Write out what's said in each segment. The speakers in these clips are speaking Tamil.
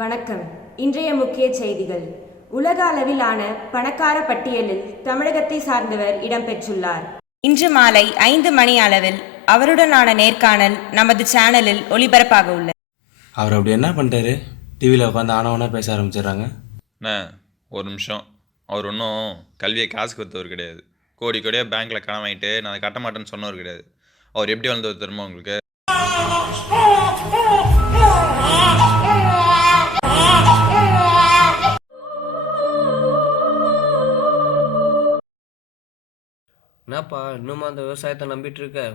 வணக்கம். இன்றைய முக்கிய செய்திகள். உலக அளவிலான பணக்கார பட்டியலில் தமிழகத்தை சார்ந்தவர் இடம்பெற்றுள்ளார். இன்று மாலை 5 மணி அளவில் அவருடனான நேர்காணல் நமது சேனலில் ஒளிபரப்பாக உள்ளது. அவர் அப்படி என்ன பண்ணிட்டாரு? டிவியில் உட்காந்து ஆனவனா பேச ஆரம்பிச்சிடுறாங்க. ஒரு நிமிஷம். அவர் ஒன்றும் கல்வியை காசு கொடுத்தவர் கிடையாது. கோடி கோடியாக பேங்க்கில் கடன் வாங்கிட்டு நான் அதை கட்ட மாட்டேன்னு சொன்னவர் கிடையாது. அவர் எப்படி வளர்ந்தவர் தெரியுமா உங்களுக்கு? என்னப்பா இன்னுமா அந்த விவசாயத்தை நம்பிட்டு இருக்க?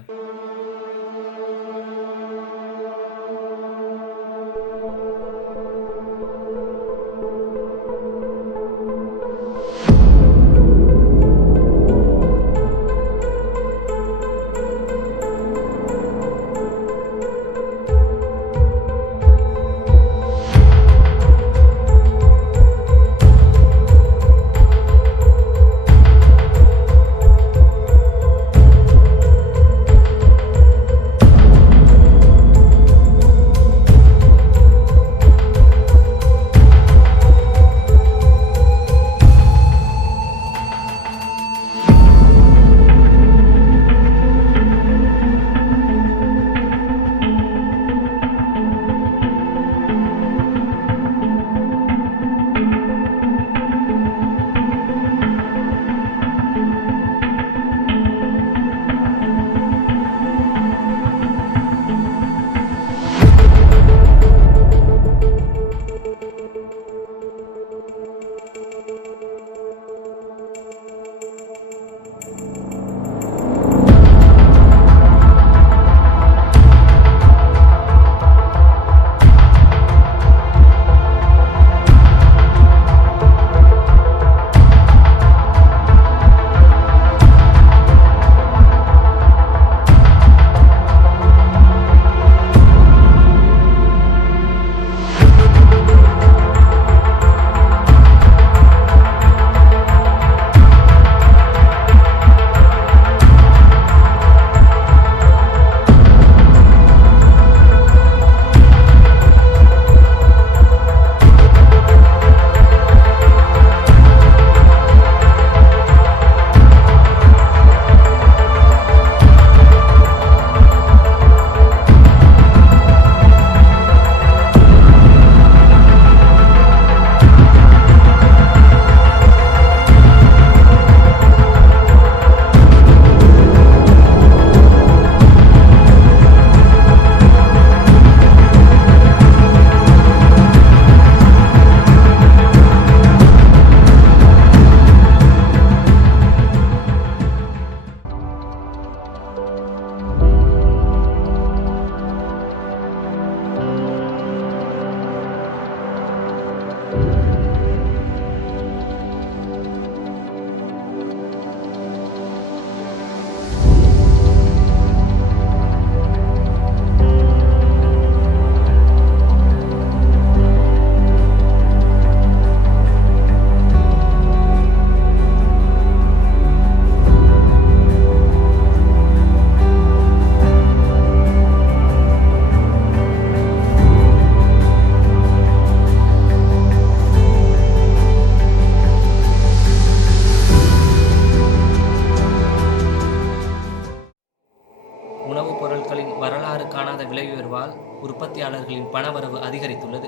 உணவுப் பொருட்களின் வரலாறு காணாத விலை உயர்வால் உற்பத்தியாளர்களின் பணவரவு அதிகரித்துள்ளது.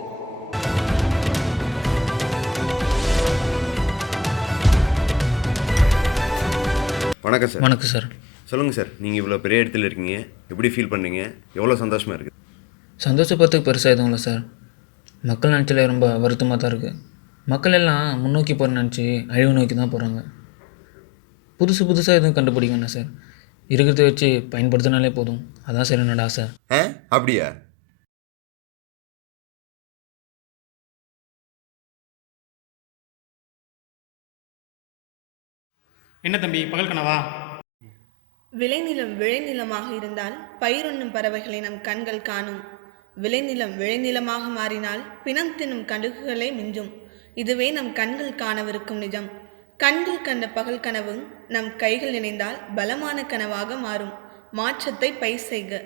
வணக்கம் சார். வணக்கம் சார். சொல்லுங்கள் சார், நீங்கள் இவ்வளோ பெரிய இடத்துல இருக்கீங்க, எப்படி ஃபீல் பண்ணுறீங்க? எவ்வளோ சந்தோஷமாக இருக்குது? சந்தோஷப்படுறதுக்கு பெருசாக எதுவும் இல்லை சார். மக்கள் நினச்சல ரொம்ப வருத்தமாக தான் இருக்குது. மக்கள் எல்லாம் முன்னோக்கி போகிற நினச்சி அழிவு நோக்கி தான் போகிறாங்க. புதுசாக எதுவும் கண்டுபிடிக்க வேணாம் சார். இருக்கிறத வச்சு பயன்படுத்தினாலே போதும். அதான் சார் என்னோட ஆசை. அப்படியா? என்ன தம்பி பகல் கனவா? விளைநிலம் விளைநிலமாக இருந்தால் பயிருண்ணும் பறவைகளை நம் கண்கள் காணும். விளைநிலம் விளைநிலமாக மாறினால் பிணம் தின்னும் கடுகுகளே மிஞ்சும். இதுவே நம் கண்கள் காணவிருக்கும் நிஜம். கண்கள் கண்ட பகல் கனவு நம் கைகள் இணைந்தால் பலமான கனவாக மாறும். மாற்றத்தை பயிர் செய்க.